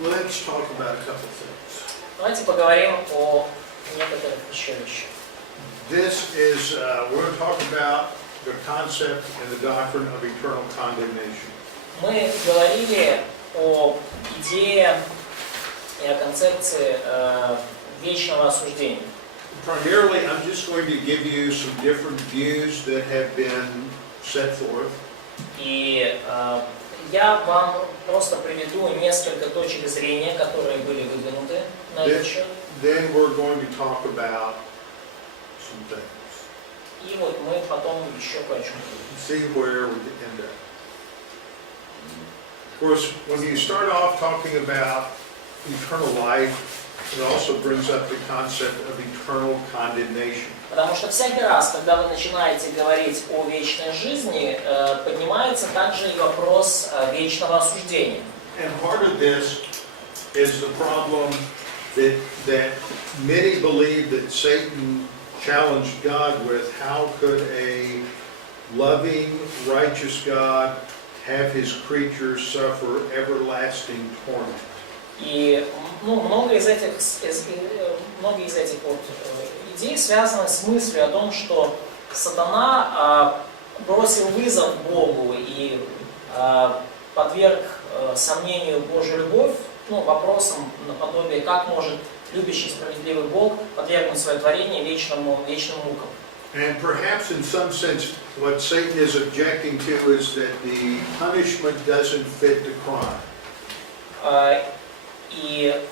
let's talk about a couple things. Давайте поговорим о некоторых еще вещах. This is, we're going to talk about the concept and the doctrine of eternal condemnation. Мы говорили о идее и о концепции вечного осуждения. Primarily, I'm just going to give you some different views that have been set forth. И я вам просто приведу несколько точек зрения, которые были выдвинуты на этот счет. Then we're going to talk about some things. И вот мы потом еще кое о чем поговорим. See where we end up. Of course, when you start off talking about eternal life, it also brings up the concept of eternal condemnation. Потому что всякий раз, когда вы начинаете говорить о вечной жизни, поднимается также и вопрос вечного осуждения. And part of this is the problem that many believe that Satan challenged God with. How could a loving, righteous God have his creatures suffer everlasting torment? И многие из этих идей связаны с мыслью о том, что сатана бросил вызов Богу и подверг сомнению Божью любовь, вопросом наподобие, как может любящий справедливый Бог подвергнуть свое творение вечным мукам. And perhaps in some sense what Satan is objecting to is that the punishment doesn't fit the crime. И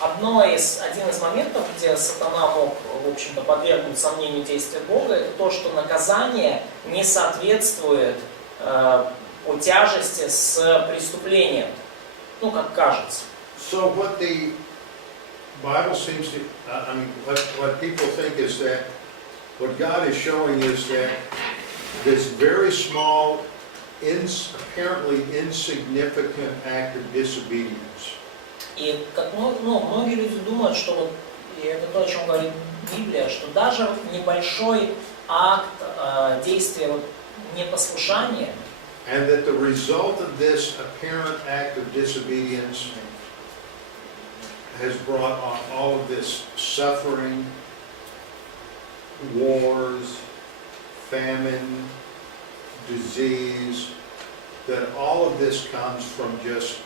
один из моментов, где сатана мог, в общем-то, подвергнуть сомнению действия Бога, это то, что наказание не соответствует по тяжести с преступлением, как кажется. So what the Bible seems to, what people think is that what God is showing is that this very small, apparently insignificant act of disobedience. И как многие люди думают, что и это то, о чем говорит Библия, что даже небольшой акт действия непослушания, and that the result of this apparent act of disobedience has brought on all of this suffering, wars, famine, disease, that all of this comes from just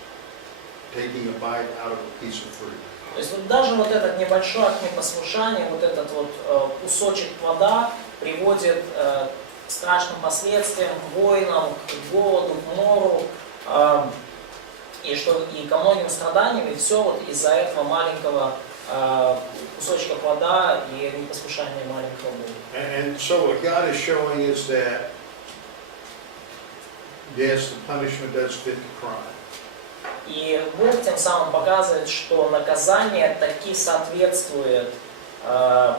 taking a bite out of a piece of fruit. То есть даже этот небольшой акт непослушания, этот кусочек плода приводит к страшным последствиям, к войнам, к голоду, к мору, и ко многим страданиям, и все из-за этого маленького кусочка плода и непослушания маленького Бога. And so what God is showing is that, yes, the punishment does fit the crime. И Бог тем самым показывает, что наказание таки соответствует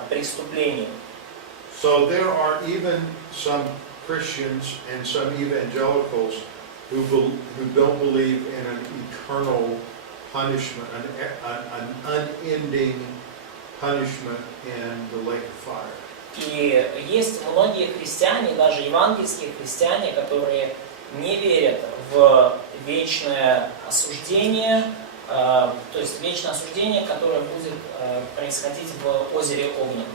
преступлению. So there are even some Christians and some evangelicals who don't believe in an eternal punishment, an unending punishment in the lake of fire. И есть многие христиане, даже евангельские христиане, которые не верят в вечное осуждение, то есть вечное осуждение, которое будет происходить в озере Огненном.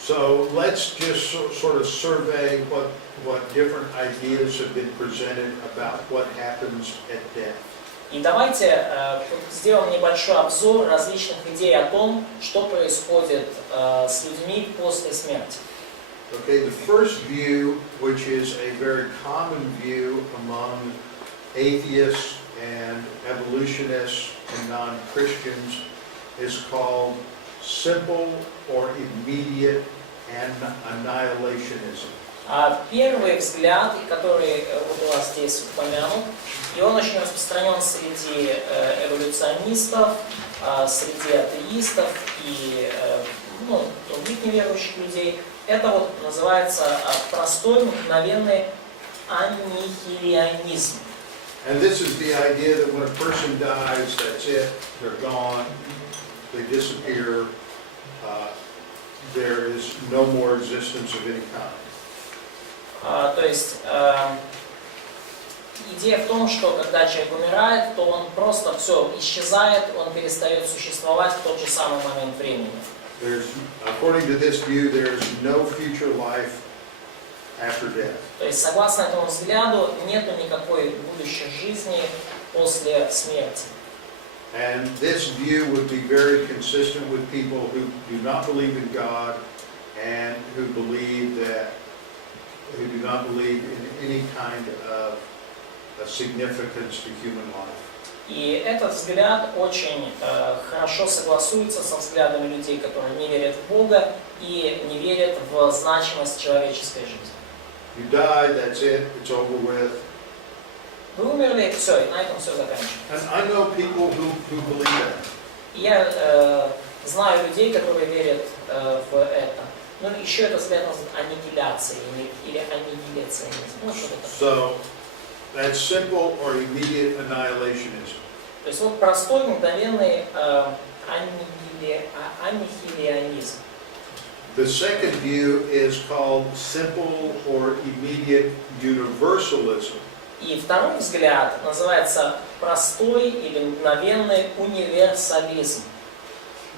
So let's just sort of survey what different ideas have been presented about what happens at death. И давайте сделаем небольшой обзор различных идей о том, что происходит с людьми после смерти. Okay, the first view, which is a very common view among atheists and evolutionists and non-Christians, is called simple or immediate annihilationism. Первый взгляд, который у вас здесь упомянут, и он очень распространен среди эволюционистов, среди атеистов и других неверующих людей. Это называется простой, мгновенный аннихилионизм. And this is the idea that when a person dies, that's it, they're gone, they disappear, there is no more existence of any kind. То есть идея в том, что когда человек умирает, то он просто все исчезает, он перестает существовать в тот же самый момент времени. According to this view, there's no future life after death. То есть, согласно этому взгляду, нету никакой будущей жизни после смерти. And this view would be very consistent with people who do not believe in God and who do not believe in any kind of significance to human life. И этот взгляд очень хорошо согласуется со взглядами людей, которые не верят в Бога и не верят в значимость человеческой жизни. You die, that's it, it's over with. Вы умерли, все, и на этом все заканчивается. And I know people who believe that. И я знаю людей, которые верят в это. Но еще это связано с аннигиляцией или аннигиляционизмом. Ну, что это? So that's simple or immediate annihilationism. То есть вот простой, мгновенный аннигилианизм. The second view is called simple or immediate universalism. И второй взгляд называется простой или мгновенный универсализм.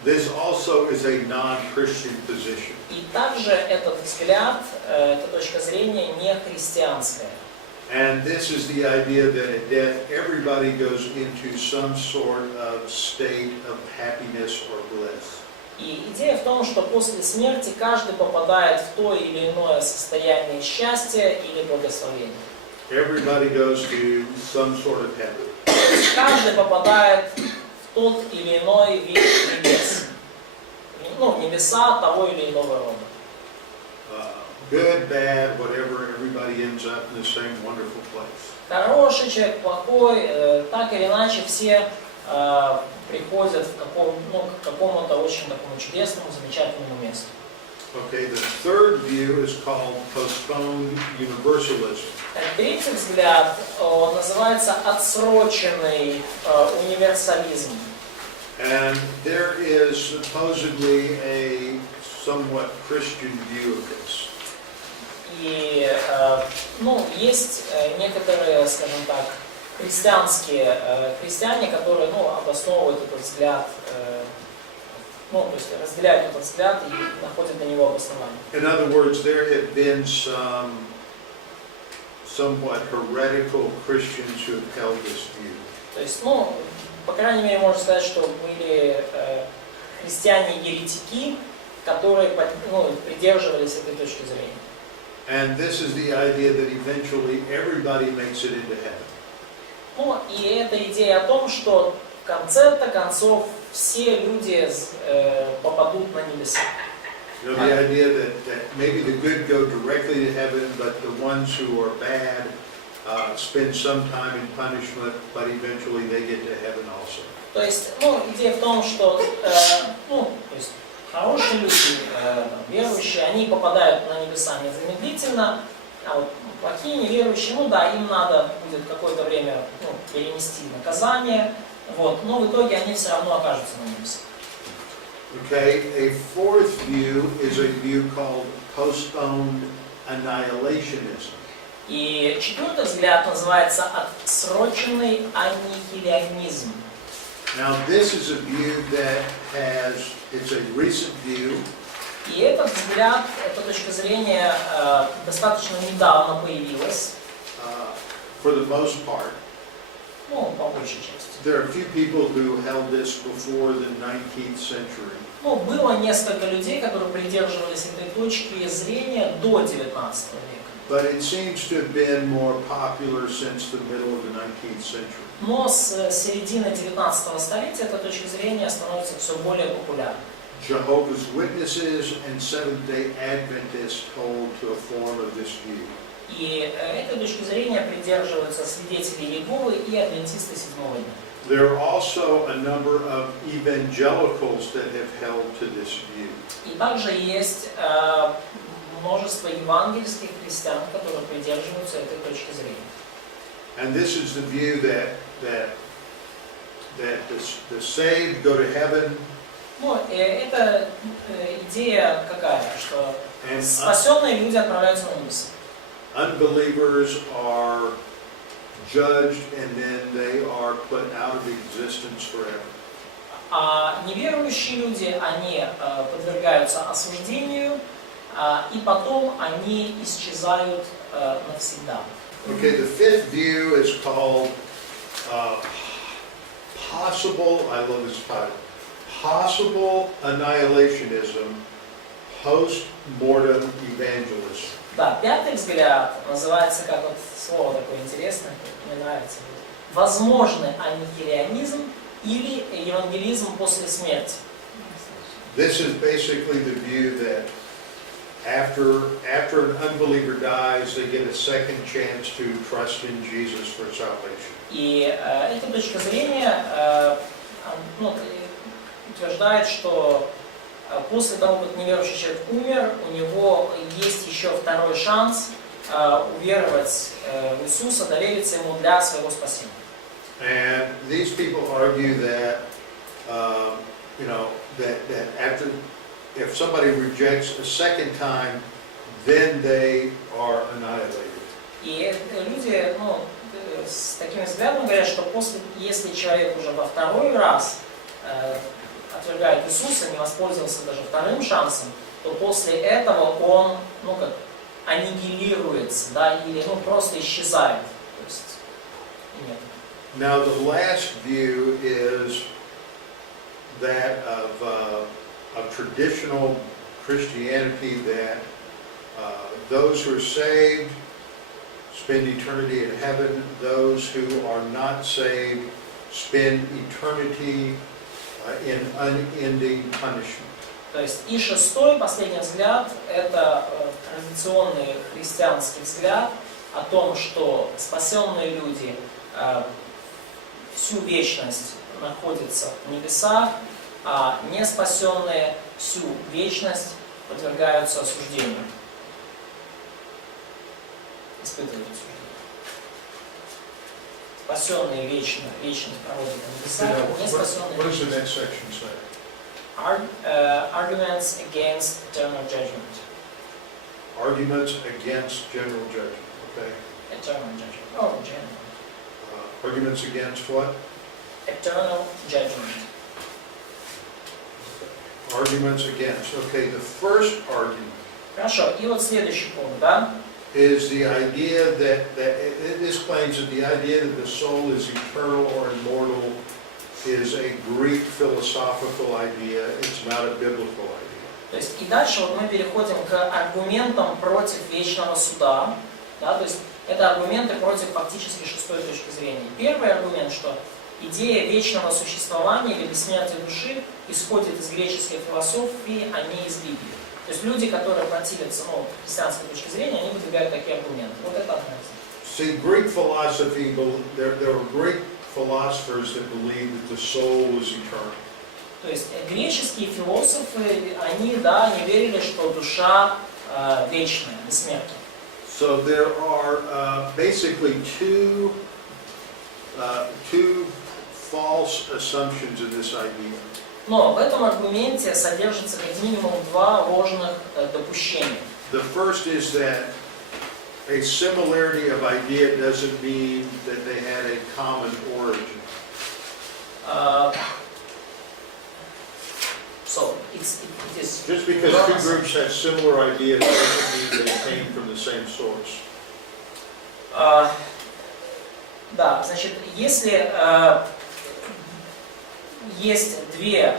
This also is a non-Christian position. И также этот взгляд, эта точка зрения не христианская. And this is the idea that at death everybody goes into some sort of state of happiness or bliss. И идея в том, что после смерти каждый попадает в то или иное состояние счастья или благословения. Everybody goes to some sort of heaven. Каждый попадает в тот или иной вид небес. Ну, небеса того или иного рода. Good, bad, whatever, everybody ends up in the same wonderful place. Хороший человек, плохой, так или иначе все приходят к какому-то очень такому чудесному, замечательному месту. Okay, the third view is called postponed universalism. Третий взгляд называется отсроченный универсализм. And there is supposedly a somewhat Christian view of this. И есть некоторые, скажем так, христиане, которые обосновывают этот взгляд, то есть разделяют этот взгляд и находят на него обоснование. In other words, there have been some somewhat heretical Christians who have held this view. То есть, по крайней мере, можно сказать, что были христиане-еретики, которые придерживались этой точки зрения. And this is the idea that eventually everybody makes it into heaven. И это идея о том, что в конце-то концов все люди попадут на небеса. You know, the idea that maybe the good go directly to heaven, but the ones who are bad spend some time in punishment, but eventually they get to heaven also. То есть, идея в том, что хорошие люди, верующие, они попадают на небеса незамедлительно, а вот плохие, неверующие, им надо будет какое-то время перенести наказание, но в итоге они все равно окажутся на небесах. Okay, a fourth view is a view called postponed annihilationism. И четвертый взгляд называется отсроченный аннихилианизм. Now, this is a view that it's a recent view. И этот взгляд, эта точка зрения достаточно недавно появилась. For the most part. По большей части. There are a few people who held this before the 19th century. Было несколько людей, которые придерживались этой точки зрения до 19 века. But it seems to have been more popular since the middle of the 19th century. Но с середины 19 столетия эта точка зрения становится все более популярной. Jehovah's Witnesses and Seventh-day Adventists hold to a form of this view. И этой точки зрения придерживаются свидетели Иеговы и адвентисты седьмого дня. There are also a number of evangelicals that have held to this view. И также есть множество евангельских христиан, которые придерживаются этой точки зрения. And this is the view that the saved go to heaven. Это идея какая, что спасенные люди отправляются на небеса. Unbelievers are judged and then they are put out of existence forever. А неверующие люди, они подвергаются осуждению, и потом они исчезают навсегда. Okay, the fifth view is called possible, I love this title, possible annihilationism, post-mortem evangelism. Да, пятый взгляд называется, как вот слово такое интересное, мне нравится, возможный аннихилионизм или евангелизм после смерти. This is basically the view that after an unbeliever dies, they get a second chance to trust in Jesus for salvation. И эта точка зрения утверждает, что после того, как неверующий человек умер, у него есть еще второй шанс уверовать в Иисуса, довериться Ему для своего спасения. And these people argue that, that after, if somebody rejects a second time, then they are annihilated. И люди, с таким взглядом говорят, что если человек уже во второй раз отвергает Иисуса, не воспользовался даже вторым шансом, то после этого он, аннигилируется, да, или, просто исчезает. То есть, нет. Now the last view is that of traditional Christianity, that those who are saved spend eternity in heaven, those who are not saved spend eternity in unending punishment. То есть и шестой, последний взгляд, это традиционный христианский взгляд о том, что спасенные люди всю вечность находятся в небесах, а неспасенные всю вечность подвергаются осуждению. Испытывают осуждение. Спасенные вечность проводят в небесах, неспасенные What does the next section say? Arguments against eternal judgment. Arguments against general judgment. Okay. Eternal judgment. Oh, general. Arguments against what? Eternal judgment. Arguments against. Okay, the first argument Хорошо, и вот следующий пункт, да? is the idea that this claims that the idea that the soul is eternal or immortal is a Greek philosophical idea. It's not a biblical idea. То есть и дальше вот мы переходим к аргументам против вечного суда, да, то есть это аргументы против фактически шестой точки зрения. Первый аргумент, что идея вечного существования или бессмертия души исходит из греческой философии, а не из Библии. То есть люди, которые противятся христианской точке зрения, они выдвигают такие аргументы. Вот это одна из них. See, Greek philosophy, there were Greek philosophers that believed that the soul was eternal. То есть греческие философы, они верили, что душа вечная, бессмертна. So there are basically two false assumptions in this idea. Но в этом аргументе содержится как минимум два ложных допущения. The first is that a similarity of idea doesn't mean that they had a common origin. So it is Just because two groups have similar ideas doesn't mean they came from the same source. Да, значит, если есть две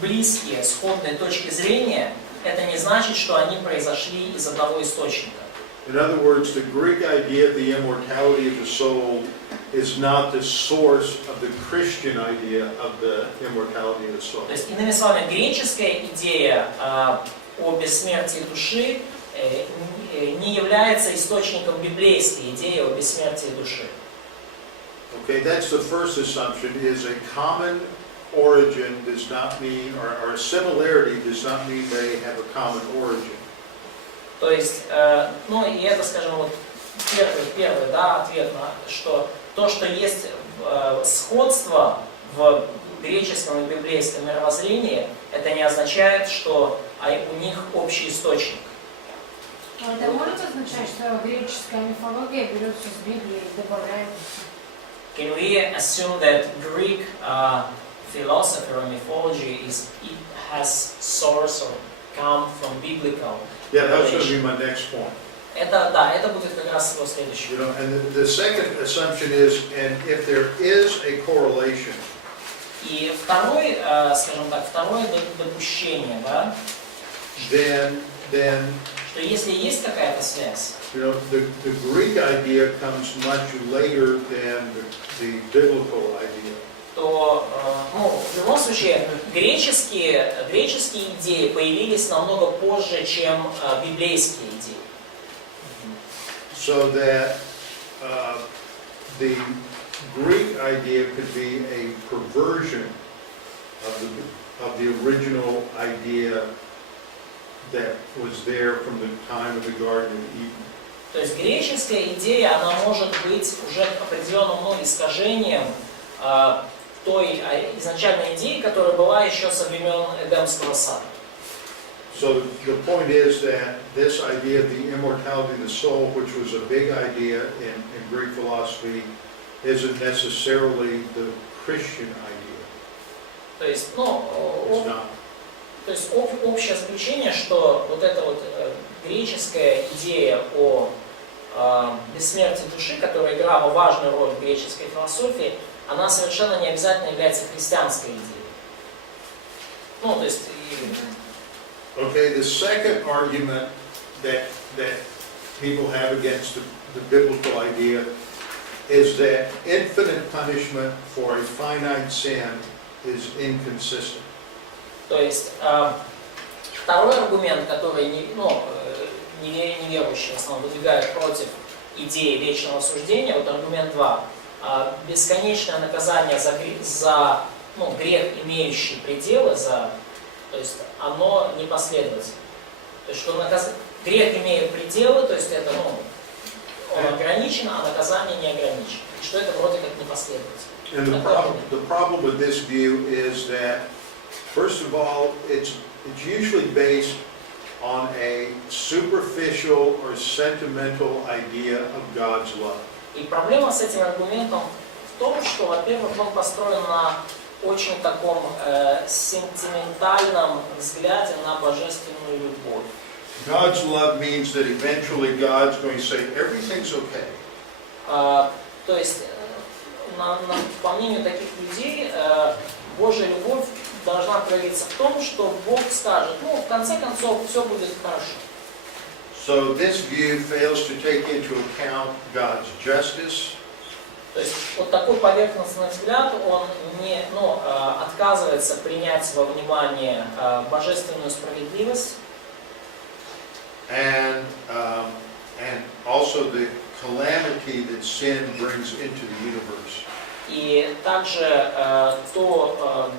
близкие, сходные точки зрения, это не значит, что они произошли из одного источника. In other words, the Greek idea of the immortality of the soul is not the source of the Christian idea of the immortality of the soul. То есть, иными словами, греческая идея о бессмертии души не является источником библейской идеи о бессмертии души. Okay, that's the first assumption, is a common origin does not mean, or a similarity does not mean they have a common origin. То есть, и это, скажем, вот первый ответ на, что то, что есть сходство в греческом и библейском мировоззрении, это не означает, что у них общий источник. Это может означать, что греческая мифология берется с Библии и добавляется? Can we assume that Greek philosophy or mythology has source or come from biblical? Yeah, that's going to be my next point. Это будет как раз его следующий. You know, and the second assumption is, and if there is a correlation, И второе допущение, да, then что если есть какая-то связь, you know, the Greek idea comes much later than the biblical idea. то в любом случае греческие идеи появились намного позже, чем библейские идеи. So that the Greek idea could be a perversion of the original idea that was there from the time of the Garden of Eden. То есть греческая идея, она может быть уже определенным искажением той изначальной идеи, которая была еще со времен Эдемского сада. So the point is that this idea of the immortality of the soul, which was a big idea in Greek philosophy, isn't necessarily the Christian idea. То есть, It's not. то есть общее заключение, что вот эта вот греческая идея о бессмертии души, которая играла важную роль в греческой философии, она совершенно не обязательно является христианской идеей. То есть Okay, the second argument that people have against the biblical idea is that infinite punishment for a finite sin is inconsistent. То есть второй аргумент, который неверующие в основном выдвигают против идеи вечного осуждения, вот аргумент 2. Бесконечное наказание за грех, имеющий пределы, то есть оно непоследовательно. То есть что грех имеет пределы, то есть это он ограничен, а наказание не ограничено. И что это вроде как непоследовательно. And the problem with this view is that, first of all, it's usually based on a superficial or sentimental idea of God's love. И проблема с этим аргументом в том, что, во-первых, он построен на очень таком сентиментальном взгляде на божественную любовь. God's love means that eventually God's going to say everything's okay. То есть, по мнению таких людей, Божья любовь должна проявиться в том, что Бог скажет, в конце концов, все будет хорошо. So this view fails to take into account God's justice. То есть вот такой поверхностный взгляд, он отказывается принять во внимание божественную справедливость. And also the calamity that sin brings into the universe. И также то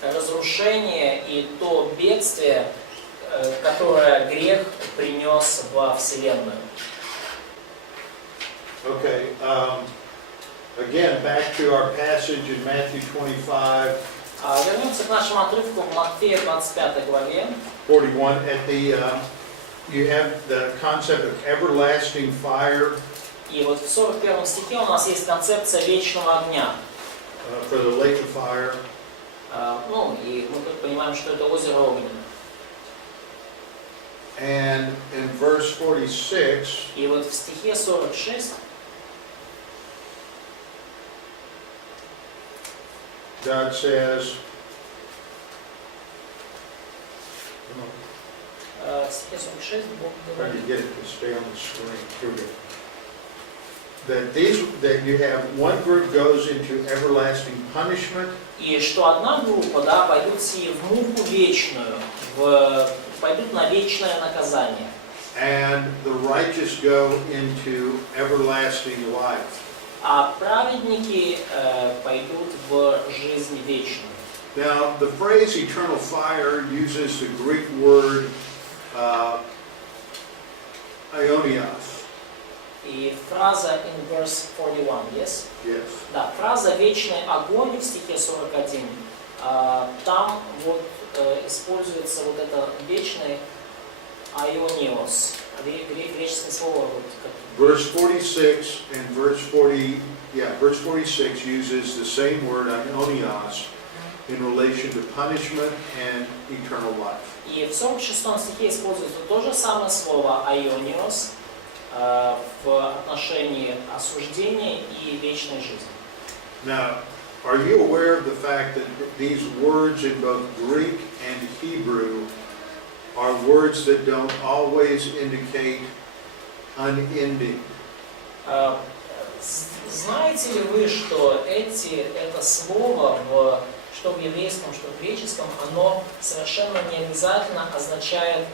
разрушение и то бедствие, которое грех принес во Вселенную. Okay, again, back to our passage in Matthew 25. Вернемся к нашему отрывку в Матфея 25 главе. 41, you have the concept of everlasting fire. И вот в 41 стихе у нас есть концепция вечного огня. For the lake of fire. И мы тут понимаем, что это озеро огненное. And in verse 46, и вот в стихе 46 God says, в стихе 46 Бог trying to говорит, get it to stay on the screen. Here we go. That you have one group goes into everlasting punishment. И что одна группа, пойдут сии в муку вечную, пойдут на вечное наказание. And the righteous go into everlasting life. А праведники пойдут в жизнь вечную. Now, the phrase eternal fire uses the Greek word aionios. И фраза in verse 41, yes? Yes. Да, фраза «вечный огонь» в стихе 41, там вот используется вот это вечный Айониос. Греческое слово. Вот, Verse 46 and verse 46 uses the same word, aionios, in relation to punishment and eternal life. И в 46 стихе используется то же самое слово айониос в отношении осуждения и вечной жизни. Now, are you aware of the fact that these words in both Greek and Hebrew are words that don't always indicate unending? Знаете ли вы, что это слово, что в еврейском, что в греческом, оно совершенно не обязательно означает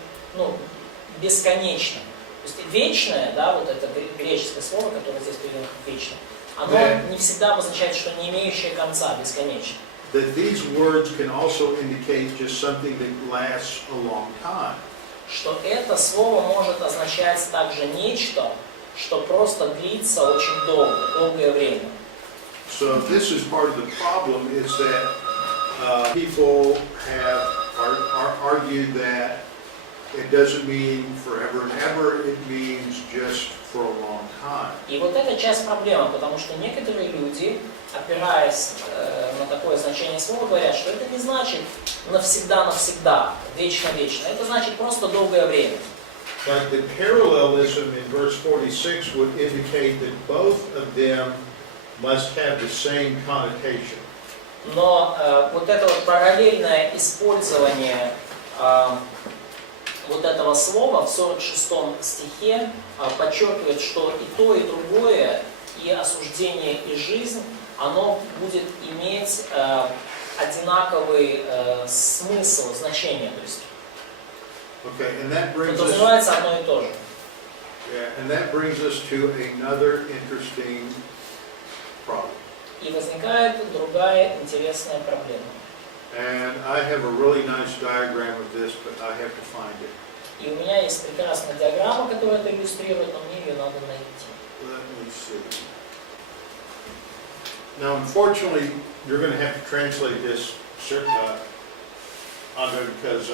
бесконечно. То есть вечное, да, вот это греческое слово, которое здесь переведено как вечное, оно не всегда обозначает, что не имеющее конца, бесконечно. That these words can also indicate just something that lasts a long time. Что это слово может означать также нечто, что просто длится очень долгое время. So this is part of the problem, is that people are argued that it doesn't mean forever and ever, it means just for a long time. И вот это часть проблемы, потому что некоторые люди, опираясь на такое значение слова, говорят, что это не значит навсегда, вечно-вечно. Это значит просто долгое время. But the parallelism in verse 46 would indicate that both of them must have the same connotation. Но вот это вот параллельное использование вот этого слова в 46 стихе подчеркивает, что и то, и другое, и осуждение, и жизнь, оно будет иметь одинаковый смысл, значение. То есть подразумевается одно и то же. Yeah, and that brings us to another interesting problem. И возникает другая интересная проблема. And I have a really nice diagram of this, but I have to find it. И у меня есть прекрасная диаграмма, которая это иллюстрирует, но мне ее надо найти. Let me see. Now, unfortunately, you're going to have to translate this, Andre, because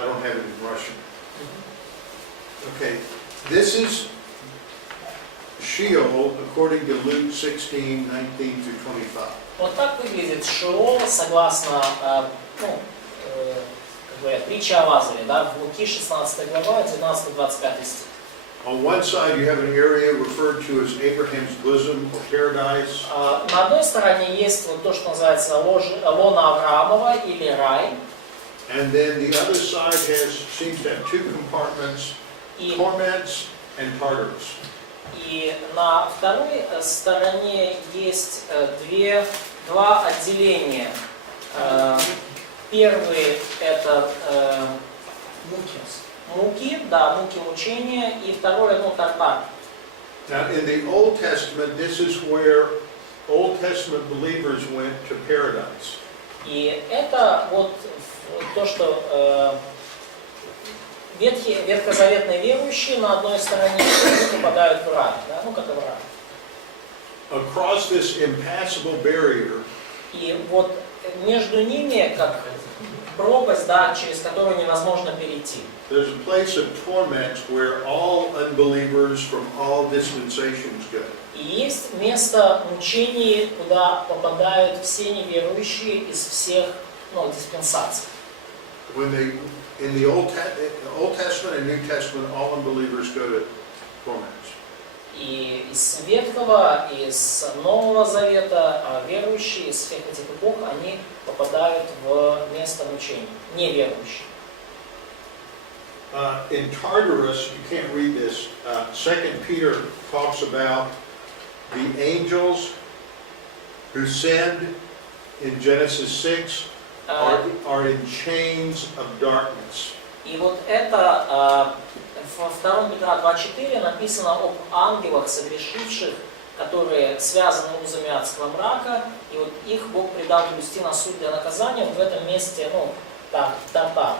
I don't have it in Russian. Okay, this is Sheol according to Luke 16, 19 through 25. Вот так выглядит Шеол, согласно притче о Лазаре, да, в Луки 16 глава, 19-25 стих. On one side, you have an area referred to as Abraham's bosom or paradise. На одной стороне есть вот то, что называется лона Авраамова или рай. And then the other side seems to have two compartments, torments and Tartarus. И на второй стороне есть два отделения. Первый это муки, мучения, и второе, тартар. Now, in the Old Testament, this is where Old Testament believers went to paradise. И это вот то, что ветхозаветные верующие на одной стороне попадают в рай, да, как и в рай. Across this impassable barrier, и вот между ними, как пропасть, да, через которую невозможно перейти. There's a place of torment where all unbelievers from all dispensations go. И есть место мучений, куда попадают все неверующие из всех диспенсаций. When in the Old Testament and New Testament, all unbelievers go to torments. И из Ветхого, из Нового Завета верующие из всех этих эпох, они попадают в место мучений, неверующие. In Tartarus, you can't read this. 2 Peter talks about the angels who sinned in Genesis 6 are in chains of darkness. И вот это во 2 Петра 2:4 написано об ангелах, согрешивших, которые связаны узами адского мрака, и вот их Бог предал ввести на суд для наказания в этом месте, тартар.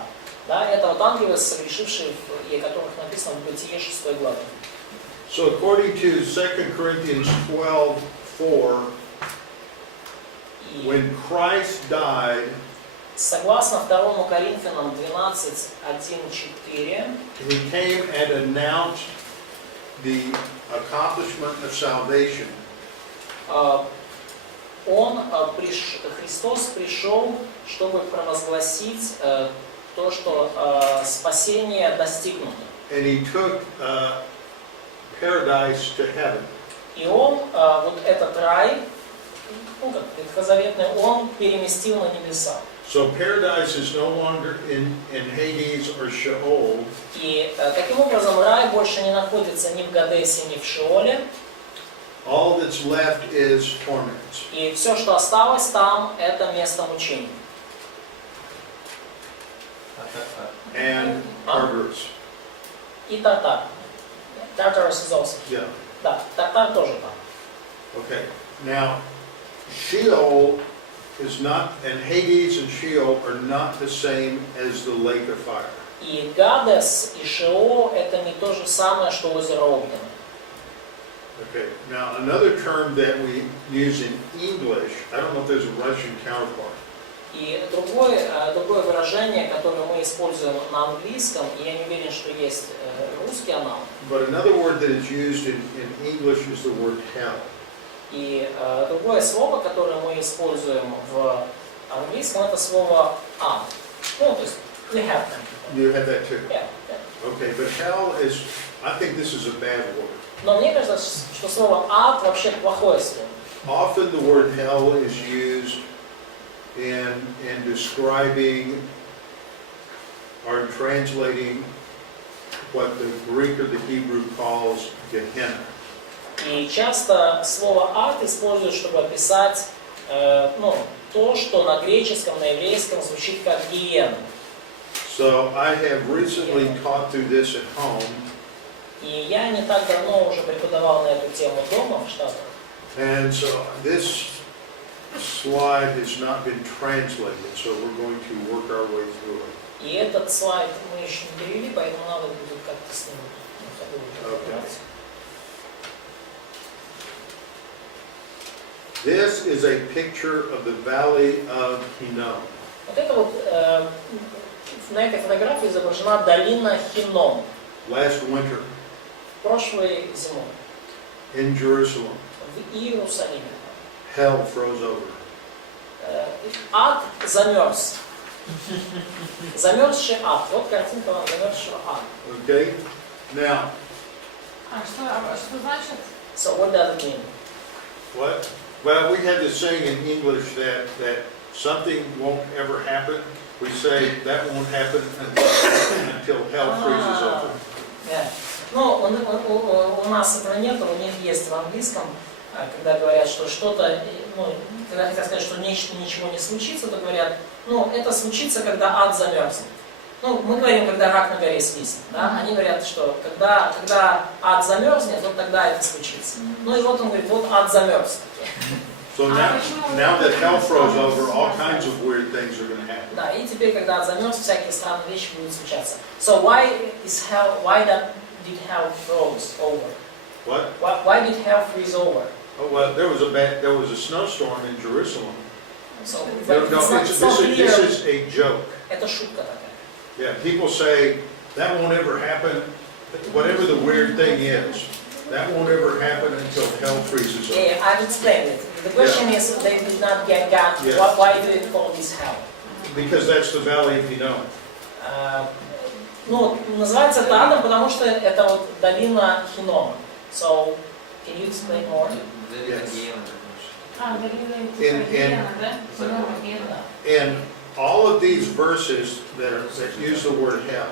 Да, это вот ангелы, согрешившие, и о которых написано в Бытие 6 главе. So according to 2 Corinthians 12:4, when Christ died, Согласно 2 Коринфянам 12:1-4, He came and announced the accomplishment of salvation. Христос пришел, чтобы провозгласить то, что спасение достигнуто. And he took paradise to heaven. И он вот этот рай, ну как ветхозаветный, он переместил на небеса. So paradise is no longer in Hades or Sheol. И таким образом рай больше не находится ни в Гадесе, ни в Шеоле. All that's left is torments. И все, что осталось там, это место мучений. And Tartarus. И Тартар. Tartarus is also. Yeah. Да, Тартар тоже там. Okay. Now, Sheol is not, and Hades and Sheol are not the same as the lake of fire. И Гадес, и Шеол это не то же самое, что озеро Огненное. Okay. Now, another term that we use in English, I don't know if there's a Russian counterpart. И другое выражение, которое мы используем на английском, и я не уверен, что есть русский аналог. But another word that is used in English is the word hell. И другое слово, которое мы используем в английском, это слово ад. Ну, то есть we have them. You have that too? Yeah, yeah. Okay, but hell is, I think this is a bad word. Но мне кажется, что слово ад вообще плохое слово. Often the word hell is used in describing or translating what the Greek or the Hebrew calls Gehenna. И часто слово ад используют, чтобы описать то, что на греческом, на еврейском звучит как гиена. So I have recently taught through this at home. И я не так давно уже преподавал на эту тему дома в Штатах. And so this slide has not been translated, so we're going to work our way through it. И этот слайд мы еще не перевели, поэтому надо будет как-то с ним разбираться. This is a picture of the valley of Hinnom. Вот это вот на этой фотографии изображена долина Хинном. Last winter Прошлой зимой in Jerusalem, в Иерусалиме. hell froze over. Ад замерз. Замерзший ад. Вот картинка замерзшего ада. Okay? Now, Что значит? So what does it mean? what? Well, we have this saying in English that something won't ever happen. We say that won't happen until hell freezes over. Yeah. Ну, у нас этого нет, у них есть в английском, когда говорят, что что-то, когда хотят сказать, что ничего не случится, то говорят, это случится, когда ад замерзнет. Мы говорим, когда рак на горе свистнет, да? Они говорят, что когда ад замерзнет, вот тогда это случится. И вот он говорит, вот ад замерз. So now that hell froze over, all kinds of weird things are going to happen. Да, и теперь, когда ад замерз, всякие странные вещи будут случаться. So why did hell froze over? What? Why did hell freeze over? Oh, well, there was a snowstorm in Jerusalem. So, This is a joke. Это шутка такая. Yeah, people say that won't ever happen. Whatever the weird thing is, that won't ever happen until hell freezes over. Yeah, I've explained it. The question is, they did not get God. Yeah. Why do they call this hell? Because that's the valley of Hinnom. Называется это адом, потому что это вот долина Хиннома. So, can you explain more? Yes. Долина In- Гиена, да? And all of these verses that use the word hell,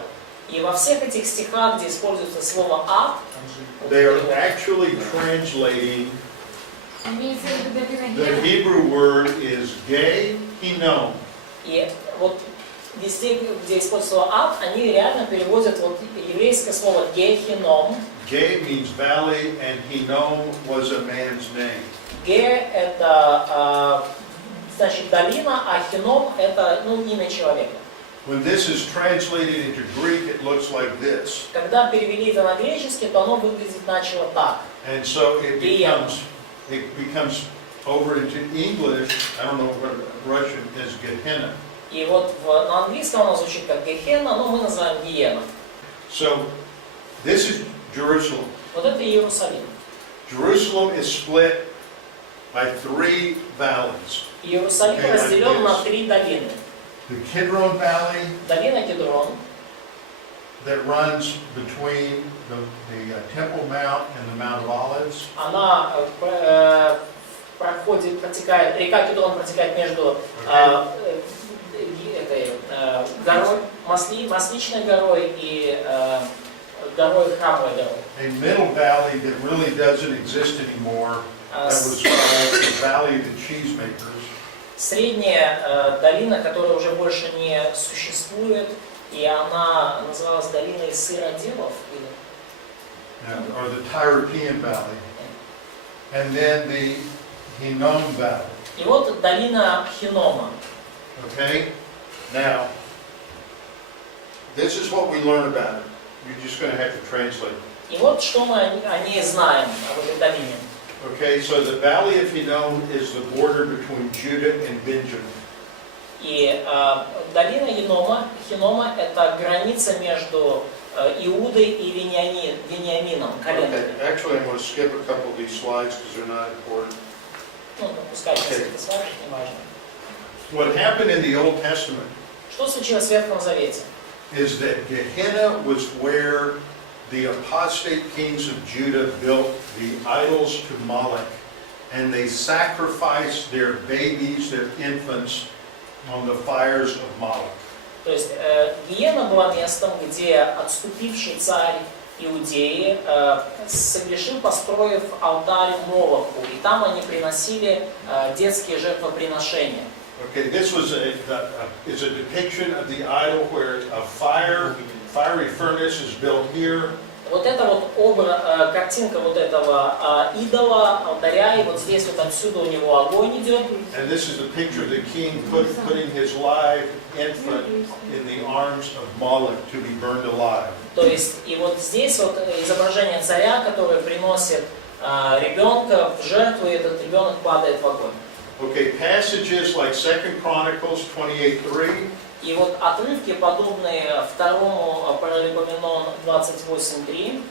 И во всех этих стихах, где используется слово ад, they are actually translating Имеется в виду долина the Гиена. Hebrew word is gay Hinnom. и вот везде, где используется слово ад, они реально переводят вот еврейское слово гехином. Gay means valley, and Hinnom was a man's name. Ге это значит долина, а хином это имя человека. When this is translated into Greek, it looks like this. Когда перевели это на греческий, то оно выглядит начало так. And so it becomes over into English, I don't know what Russian is, Gehenna. И вот на английском оно звучит как Гехенна, но мы называем Гиена. So, this is Jerusalem. Вот это Иерусалим. Jerusalem is split by 3 valleys. Иерусалим Okay, разделен like на this. 3 долины. The Kidron Valley Долина Кедрон, that runs between the Temple Mount and the Mount of Olives. она протекает, река Кедрон протекает между горой, Масличной горой и горой Храмовой горой. A middle valley that really doesn't exist anymore, that was called the Valley of the Cheesemakers. Средняя долина, которая уже больше не существует, и она называлась долиной сыроделов. Or the Tyropean Valley. And then the Hinnom Valley. И вот долина Хиннома. Okay? Now, this is what we learn about it. You're just going to have to translate. И вот что мы о ней знаем, об этой долине. Okay, so the Valley of Hinnom is the border between Judah and Benjamin. И долина Хиннома это граница между Иудой и Вениамином, коленами. Okay, actually I'm going to skip a couple of these slides because they're not important. Ну, пускай несколько слайдов, не важно. What happened in the Old Testament Что случилось в Ветхом Завете? is that Gehenna was where the apostate kings of Judah built the idols to Moloch, and they sacrificed their babies, their infants, on the fires of Moloch. То есть Гиена была местом, где отступивший царь Иудеи согрешил, построив алтарь Молоху, и там они приносили детские жертвоприношения. Okay, this was a depiction of the idol where a fiery furnace is built here. Вот это вот картинка вот этого идола, алтаря, и вот здесь вот отсюда у него огонь идет. And this is a picture of the king putting his live infant in the arms of Moloch to be burned alive. То есть, и вот здесь вот изображение царя, который приносит ребенка в жертву, и этот ребенок падает в огонь. Okay, passages like 2 Chronicles 28:3. И вот отрывки, подобные второму Паралипоменон 28:3,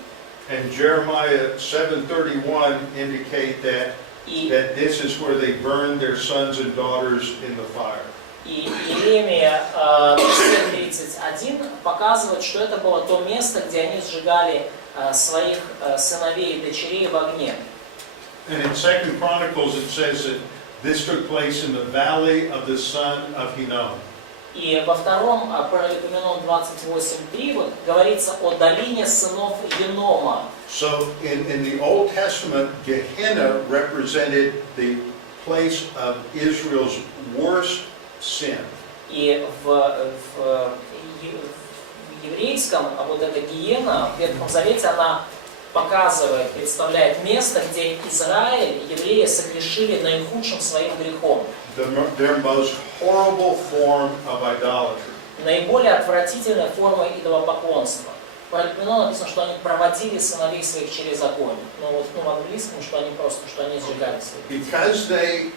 and Jeremiah 7:31 indicate that this is where they burned their sons and daughters in the fire. И Иеремия 7:31 показывает, что это было то место, где они сжигали своих сыновей и дочерей в огне. And in 2 Chronicles it says that this took place in the valley of the son of Hinnom. И во втором Паралипоменон 28:3 вот говорится о долине сынов Генома. So in the Old Testament, Gehenna represented the place of Israel's worst sin. И в еврейском, вот эта Гиена в Ветхом Завете, она показывает, представляет место, где Израиль, евреи согрешили наихудшим своим грехом. Their most horrible form of idolatry. Наиболее отвратительная форма идолопоклонства. В Паралипоменон написано, что они проводили сыновей своих через огонь. Но вот в английском, что они просто, что они сжигали своих. Because they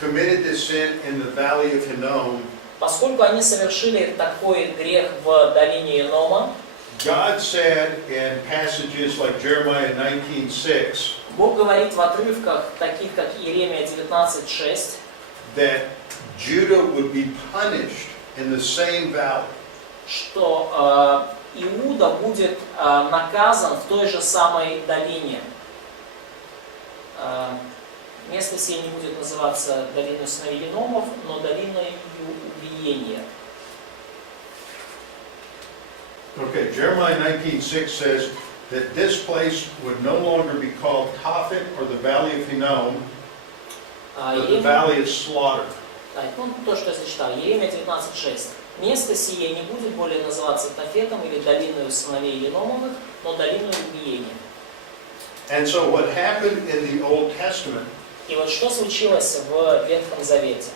committed this sin in the valley of Hinnom, поскольку они совершили такой грех в долине Инома, God said in passages like Jeremiah 19:6 Бог говорит в отрывках, таких как Иеремия 19:6, that Judah would be punished in the same valley. что Иуда будет наказан в той же самой долине. Место сие не будет называться долиной сыновей Геномов, но долиной убиения. Okay, Jeremiah 19:6 says that this place would no longer be called Tophet or the Valley of Hinnom, but the Valley of Slaughter. Ну, то, что я зачитал. Иеремия 19:6. Место сие не будет более называться Тофетом или долиной сыновей Геномовых, но долиной убиения. And so what happened in the Old Testament, и вот что случилось в Ветхом Завете.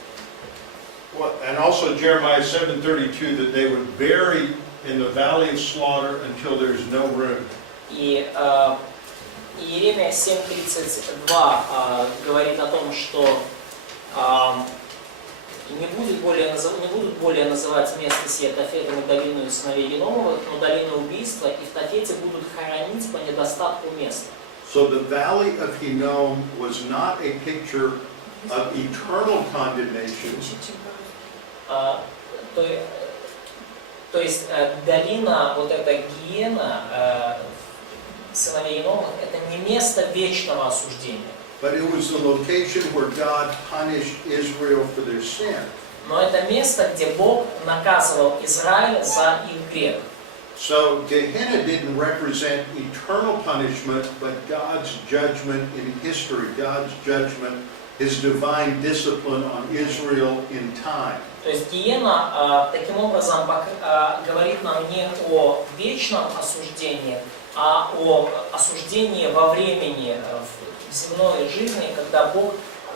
And also Jeremiah 7:32, that they would bury in the valley of slaughter until there's no room. И Иеремия 7:32 говорит о том, что И не будут более называть место сие Тофетом и долину сыновей Геномовых, но долину убийства, и в Тофете будут хоронить по недостатку места. So the valley of Hinnom was not a picture of eternal condemnation, То есть долина, вот эта гиена сыновей Геномовых, это не место вечного осуждения. but it was the location where God punished Israel for their sin. Но это место, где Бог наказывал Израиль за их грех. So Gehenna didn't represent eternal punishment, but God's judgment in history, God's judgment, His divine discipline on Israel in time. То есть гиена таким образом говорит нам не о вечном осуждении, а о осуждении во времени, в земной жизни, когда Бог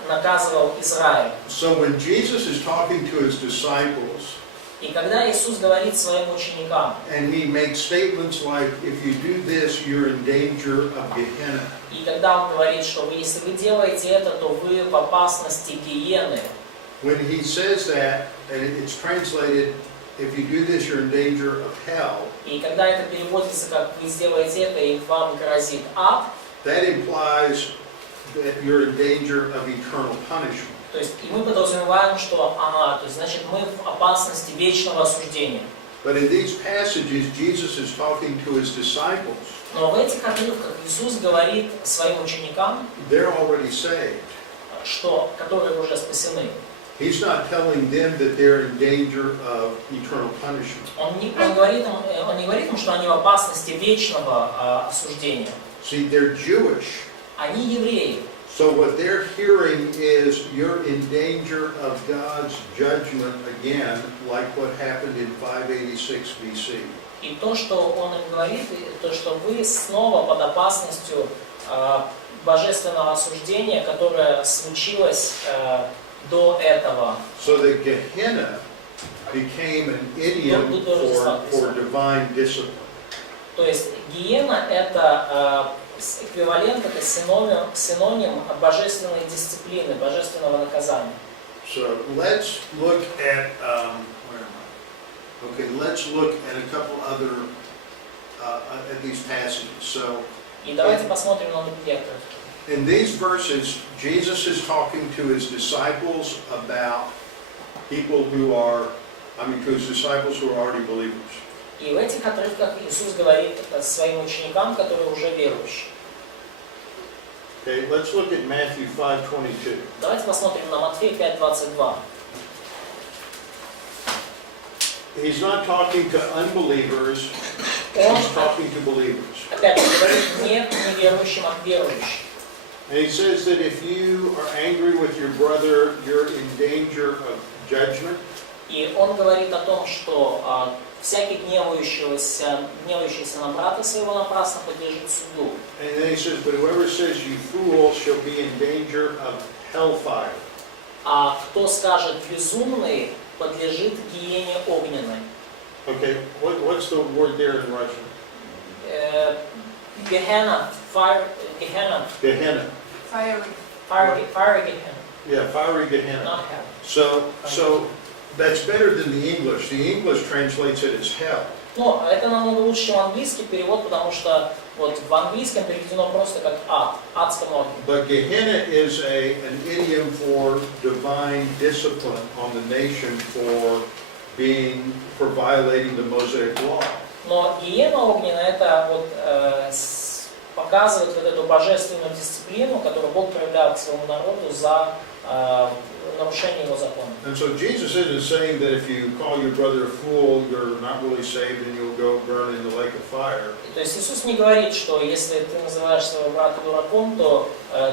наказывал Израиль. So when Jesus is talking to His disciples, И когда Иисус говорит своим ученикам, and He makes statements like, if you do this, you're in danger of Gehenna. и когда Он говорит, что если вы делаете это, то вы в опасности гиены. When He says that, and it's translated, if you do this, you're in danger of hell, И когда это переводится как «вы сделаете это, и вам грозит ад», that implies that you're in danger of eternal punishment. то есть и мы подразумеваем, что то есть, значит, мы в опасности вечного осуждения. But in these passages, Jesus is talking to His disciples. Но в этих отрывках Иисус говорит своим ученикам, They're already saved. которые уже спасены. He's not telling them that they're in danger of eternal punishment. Он не говорит им, что они в опасности вечного осуждения. See, they're Jewish. Они евреи. So what they're hearing is you're in danger of God's judgment again, like what happened in 586 BC. И то, что он им говорит, то, что вы снова под опасностью божественного осуждения, которое случилось до этого. So that Gehenna became an idiom for divine discipline. То есть гиена это эквивалент, это синоним божественной дисциплины, божественного наказания. So let's look at where am I? Okay, let's look at a couple other at these passages. So И давайте посмотрим на другие отрывки. in these verses, Jesus is talking to His disciples about people who are, to His disciples who are already believers. И в этих отрывках Иисус говорит своим ученикам, которые уже верующие. Okay, let's look at Matthew 5:22. Давайте посмотрим на Матфея 5:22. He's not talking to unbelievers, Он He's talking to believers. опять же говорит не неверующим, а верующим. And He says that if you are angry with your brother, you're in danger of judgment. И он говорит о том, что всякий гневающийся на брата своего напрасно подлежит суду. And then He says, but whoever says you fool shall be in danger of hellfire. А кто скажет безумный, подлежит гиене огненной. Okay, what's the word there in Russian? Gehenna, fire, Gehenna, Gehenna. Fiery. fire Gehenna, Yeah, fiery Gehenna. not hell. So that's better than the English. The English translates it as hell. Но это намного лучше, чем английский перевод, потому что вот в английском переведено просто как ад, адском огне. But Gehenna is an idiom for divine discipline on the nation for violating the Mosaic law. Но гиена огненная это вот показывает вот эту божественную дисциплину, которую Бог проявлял к своему народу за нарушение его закона. And so Jesus isn't saying that if you call your brother a fool, you're not really saved and you'll go burn in the lake of fire. То есть Иисус не говорит, что если ты называешь своего брата дураком, то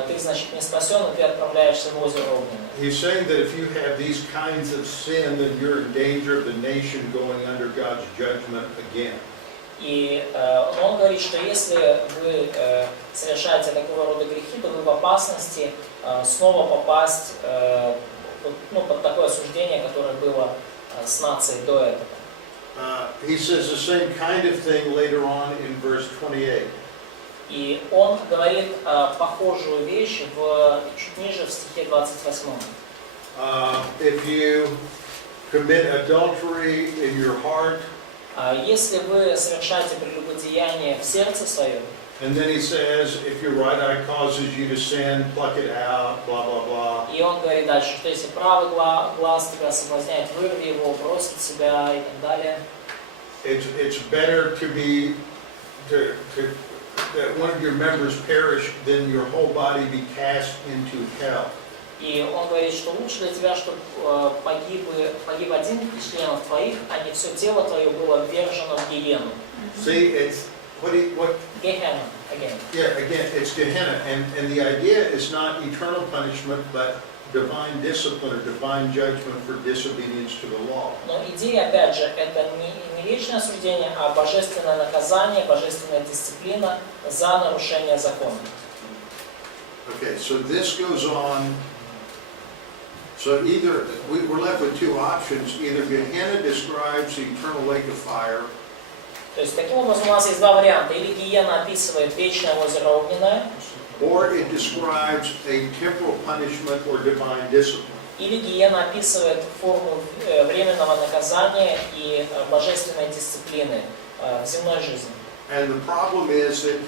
ты, значит, не спасен, и ты отправляешься в озеро огненное. He's saying that if you have these kinds of sin, then you're in danger of the nation going under God's judgment again. И он говорит, что если вы совершаете такого рода грехи, то вы в опасности снова попасть под такое осуждение, которое было с нацией до этого. He says the same kind of thing later on in verse 28. И он говорит похожую вещь чуть ниже в стихе 28. If you commit adultery in your heart, Если вы совершаете прелюбодеяние в сердце своем, and then he says, if your right eye causes you to sin, pluck it out, blah, blah, blah. и он говорит дальше, что если правый глаз тебя соблазняет, вырви его, брось от себя и так далее. It's better that one of your members perish than your whole body be cast into hell. И он говорит, что лучше для тебя, чтобы погиб один из членов твоих, а не все тело твое было ввержено в гиену. See, it's what? Gehenna, again. Yeah, again, it's Gehenna, and the idea is not eternal punishment, but divine discipline or divine judgment for disobedience to the law. Но идея, опять же, это не вечное осуждение, а божественное наказание, божественная дисциплина за нарушение закона. Okay, so this goes on. So either we're left with two options. Either Gehenna describes the eternal lake of fire, То есть, таким образом, у нас есть два варианта. Или гиена описывает вечное озеро огненное, or it describes a temporal punishment or divine discipline. или гиена описывает форму временного наказания и божественной дисциплины в земной жизни. And the problem is that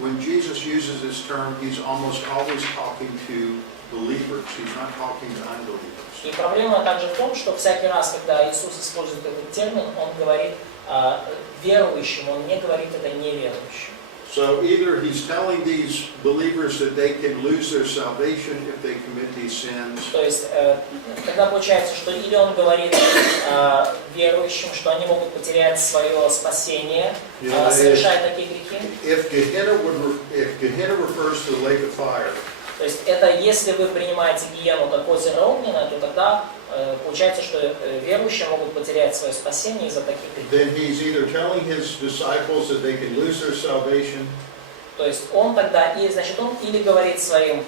when Jesus uses this term, he's almost always talking to believers. He's not talking to unbelievers. И проблема также в том, что всякий раз, когда Иисус использует этот термин, Он говорит верующим, Он не говорит это неверующим. So either he's telling these believers that they can lose their salvation if they commit these sins. То есть тогда получается, что или Он говорит верующим, что они могут потерять свое спасение, совершая такие грехи. If Gehenna refers to the lake of fire, то есть это если вы принимаете гиену как озеро огненное, то тогда получается, что верующие могут потерять свое спасение из-за таких грехов. then he's either telling his disciples that they can lose their salvation, То есть он тогда, значит, он или говорит своим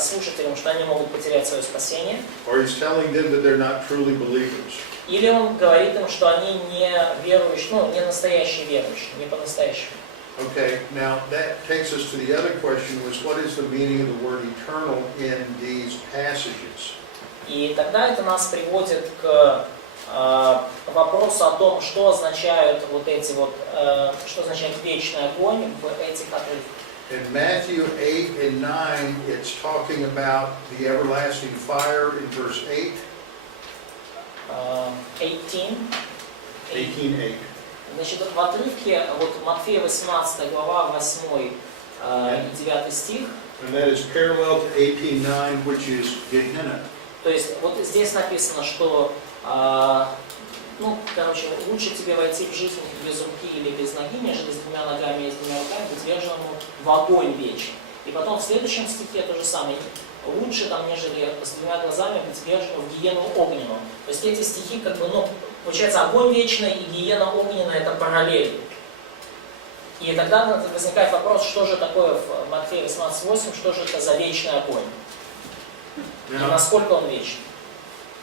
слушателям, что они могут потерять свое спасение, or he's telling them that they're not truly believers. или он говорит им, что они не верующие, не настоящие верующие, не по-настоящему. Okay, now that takes us to the other question, was what is the meaning of the word eternal in these passages? И тогда это нас приводит к вопросу о том, что означают вот эти вот, что означает вечный огонь в этих отрывках. In Matthew 8 and 9, it's talking about the everlasting fire in verse 8. 18:8. Значит, в отрывке, вот Матфея 18 глава, 8 и 9 стих. And that is parallel to 18:9, which is Gehenna. То есть вот здесь написано, что лучше тебе войти в жизнь без руки или без ноги, нежели с двумя ногами и с двумя руками быть вверженному в огонь вечный. И потом в следующем стихе то же самое. Лучше там, нежели с двумя глазами быть вверженным в гиену огненную. То есть эти стихи получается, огонь вечный и гиена огненная это параллель. И тогда возникает вопрос, что же такое в Матфея 18:8, что же это за вечный огонь? И насколько он вечный?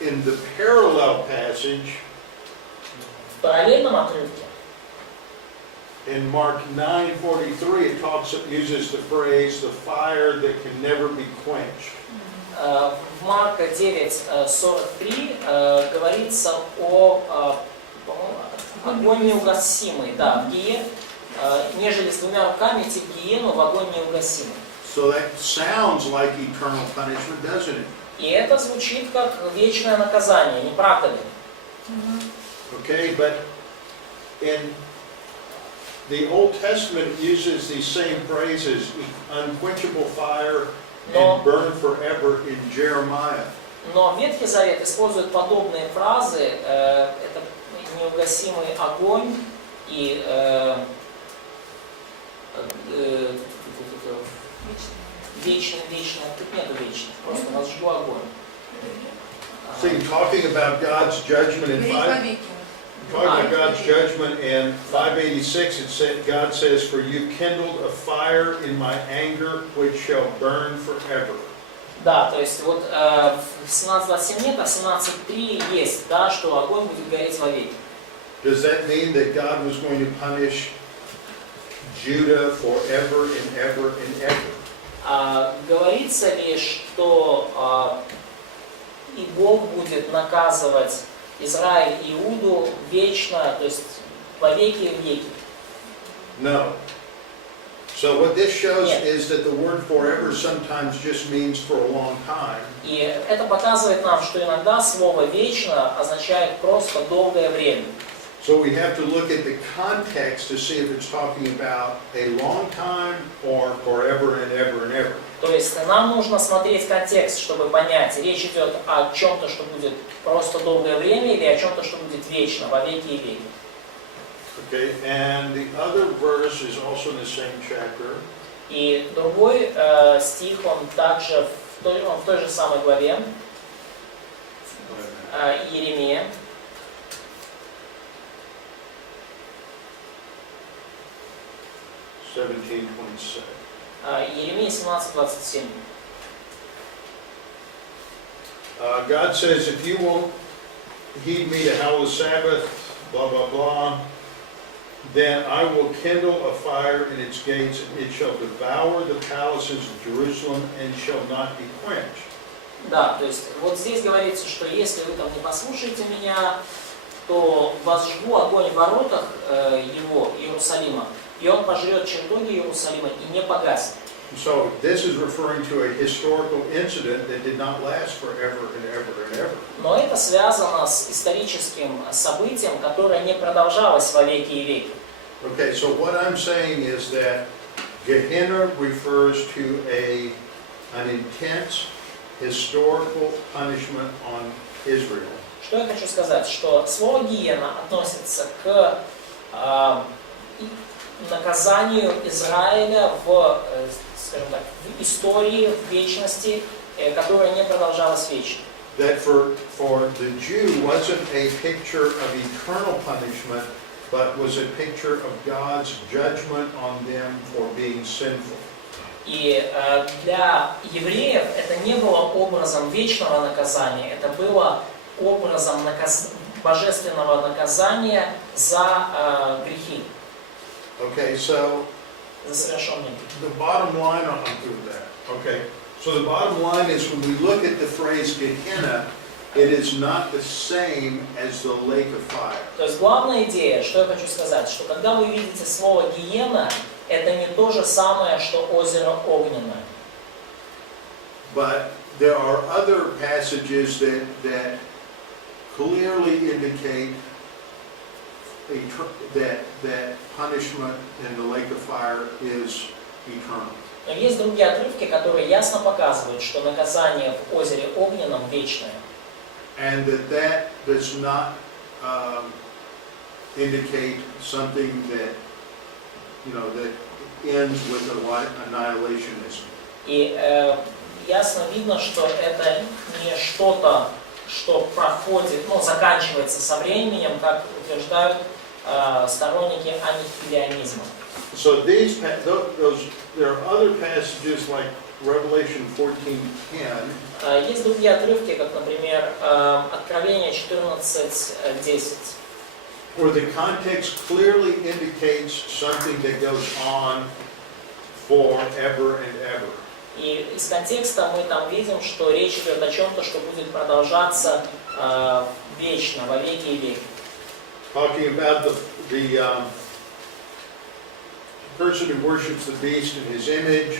In the parallel passage, в параллельном отрывке, in Mark 9:43, it uses the phrase, the fire that can never be quenched. В Марка 9:43 говорится о огонь неугасимый, да, в гие, нежели с двумя руками идти в гиену в огонь неугасимый. So that sounds like eternal punishment, doesn't it? И это звучит как вечное наказание, не правда ли? Okay, but in the Old Testament uses these same phrases, unquenchable fire and burn forever in Jeremiah. Но Ветхий Завет использует подобные фразы, это неугасимый огонь и вечный, тут нету вечных, просто возжгу огонь. So you're talking about God's judgment in 586, it said, God says, for you kindled a fire in my anger, which shall burn forever. Да, то есть вот в 17:27 нет, а в 17:3 есть, да, что огонь будет гореть вовеки. Does that mean that God was going to punish Judah forever and ever and ever? Говорится ли, что и Бог будет наказывать Израиль и Иуду вечно, то есть во веки веки. No. So what this shows Нет. is that the word forever sometimes just means for a long time. И это показывает нам, что иногда слово «вечно» означает просто долгое время. So we have to look at the context to see if it's talking about a long time or forever and ever and ever. То есть нам нужно смотреть контекст, чтобы понять, речь идет о чем-то, что будет просто долгое время, или о чем-то, что будет вечно, во веки и веки. Okay, and the other verse is also in the same chapter. И другой стих, он также в той же самой главе, Иеремия. 17:27. Иеремия 17:27. God says, if you won't heed me to hallow the Sabbath, blah, blah, blah, then I will kindle a fire in its gates, and it shall devour the palaces of Jerusalem, and shall not be quenched. Да, то есть вот здесь говорится, что если вы там не послушаете меня, то возжгу огонь в воротах его, Иерусалима, и он пожрет чертоги Иерусалима и не погаснет. So this is referring to a historical incident that did not last forever and ever and ever. Но это связано с историческим событием, которое не продолжалось во веки и веки. Okay, so what I'm saying is that Gehenna refers to an intense historical punishment on Israel. Что я хочу сказать? Что слово «гиена» относится к наказанию Израиля в, скажем так, в истории, в вечности, которая не продолжалась вечно. That for the Jew wasn't a picture of eternal punishment, but was a picture of God's judgment on them for being sinful. И для евреев это не было образом вечного наказания, это было образом божественного наказания за грехи. Okay, so За совершенные. the bottom line on that. Okay, so the bottom line is when we look at the phrase Gehenna, it is not the same as the lake of fire. То есть главная идея, что я хочу сказать, что когда вы видите слово «гиена», это не то же самое, что озеро огненное. But there are other passages that clearly indicate that punishment in the lake of fire is eternal. Но есть другие отрывки, которые ясно показывают, что наказание в озере огненном вечное. And that does not indicate something that, that ends with annihilationism. И ясно видно, что это не что-то, что проходит, заканчивается со временем, как утверждают сторонники аннихилионизма. So there are other passages like Revelation 14:10. Есть другие отрывки, как, например, Откровение 14:10. Where the context clearly indicates something that goes on forever and ever. И из контекста мы там видим, что речь идет о чем-то, что будет продолжаться вечно, во веки и веки. Talking about the person who worships the beast in his image.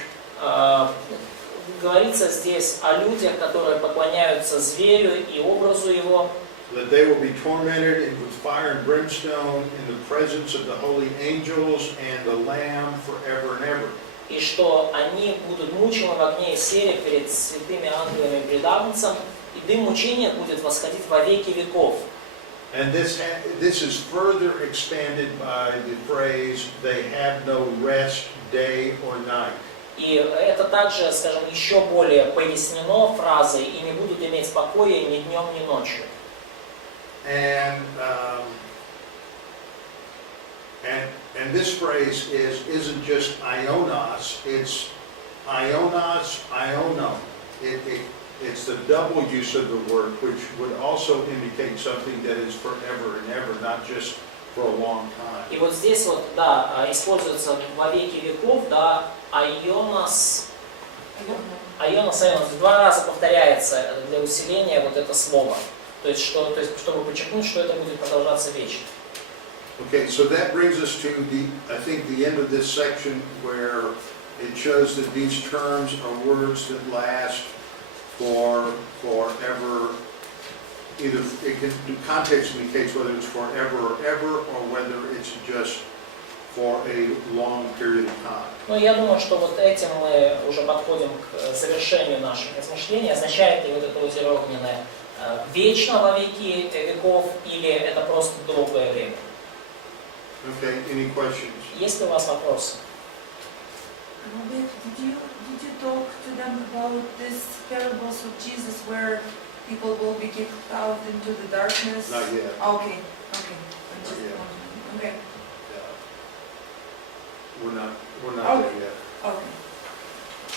Говорится здесь о людях, которые поклоняются зверю и образу его. That they will be tormented with fire and brimstone in the presence of the holy angels and the Lamb forever and ever. И что они будут мучены в огне и сере перед святыми ангелами и пред Агнцем, и дым мучения будет восходить во веки веков. And this is further expanded by the phrase, they have no rest day or night. И это также, скажем, еще более пояснено фразой «и не будут иметь покоя ни днем, ни ночью». And this phrase isn't just ionos, it's ionos, iono. It's the double use of the word, which would also indicate something that is forever and ever, not just for a long time. И вот здесь вот, да, используется во веки веков, да, айонос, айона сайон, два раза повторяется для усиления вот это слово. То есть, чтобы подчеркнуть, что это будет продолжаться вечно. Okay, so that brings us to I think the end of this section where it shows that these terms are words that last forever. Either the context indicates whether it's forever or ever, or whether it's just for a long period of time. Ну, я думаю, что вот этим мы уже подходим к завершению наших размышлений. Означает ли вот это утеровненное вечно во веки веков, или это просто долгое время? Okay, any questions? Есть ли у вас вопросы? Robert, did you talk to them about these parables of Jesus where people will be kicked out into the darkness? Not yet. Okay. I'm just yet. wondering. Okay. Yeah. We're not Okay. there yet. Okay.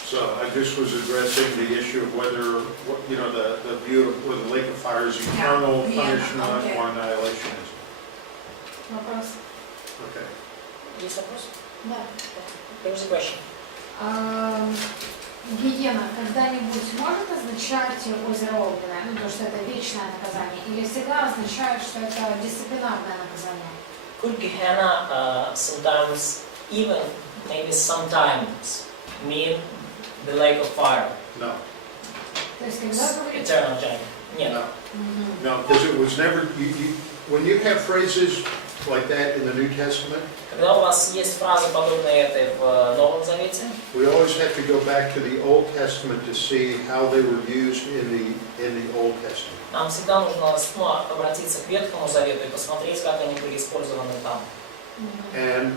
So I just was addressing the issue of whether, the view of whether the lake of fire is eternal Yeah, punishment okay. or annihilationism. Вопрос. Okay. Есть вопрос? Да. There's a question. Гиена когда-нибудь может означать озеро огненное, то, что это вечное наказание, или всегда означает, что это дисциплинарное наказание? Could Gehenna sometimes, even maybe sometimes, mean the lake of fire? No. То есть, когда говорится... Eternal judgment? Нет. No. No, because it was never, when you have phrases like that in the New Testament, Когда у вас есть фразы, подобные этой в Новом Завете, we always have to go back to the Old Testament to see how they were used in the Old Testament. нам всегда нужно обратиться к Ветхому Завету и посмотреть, как они были использованы там. And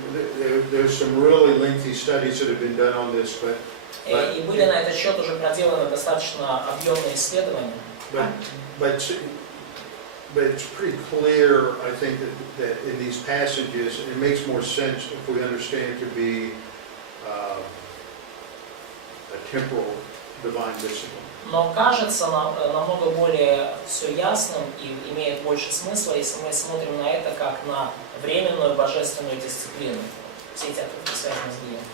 there's some really lengthy studies that have been done on this, but И были на этот счет уже проделаны достаточно объемные исследования. But it's pretty clear, I think, that in these passages, it makes more sense if we understand it to be a temporal divine discipline. Но кажется нам намного более все ясным и имеет больше смысла, если мы смотрим на это как на временную божественную дисциплину. Все эти отрывки связаны с гневом.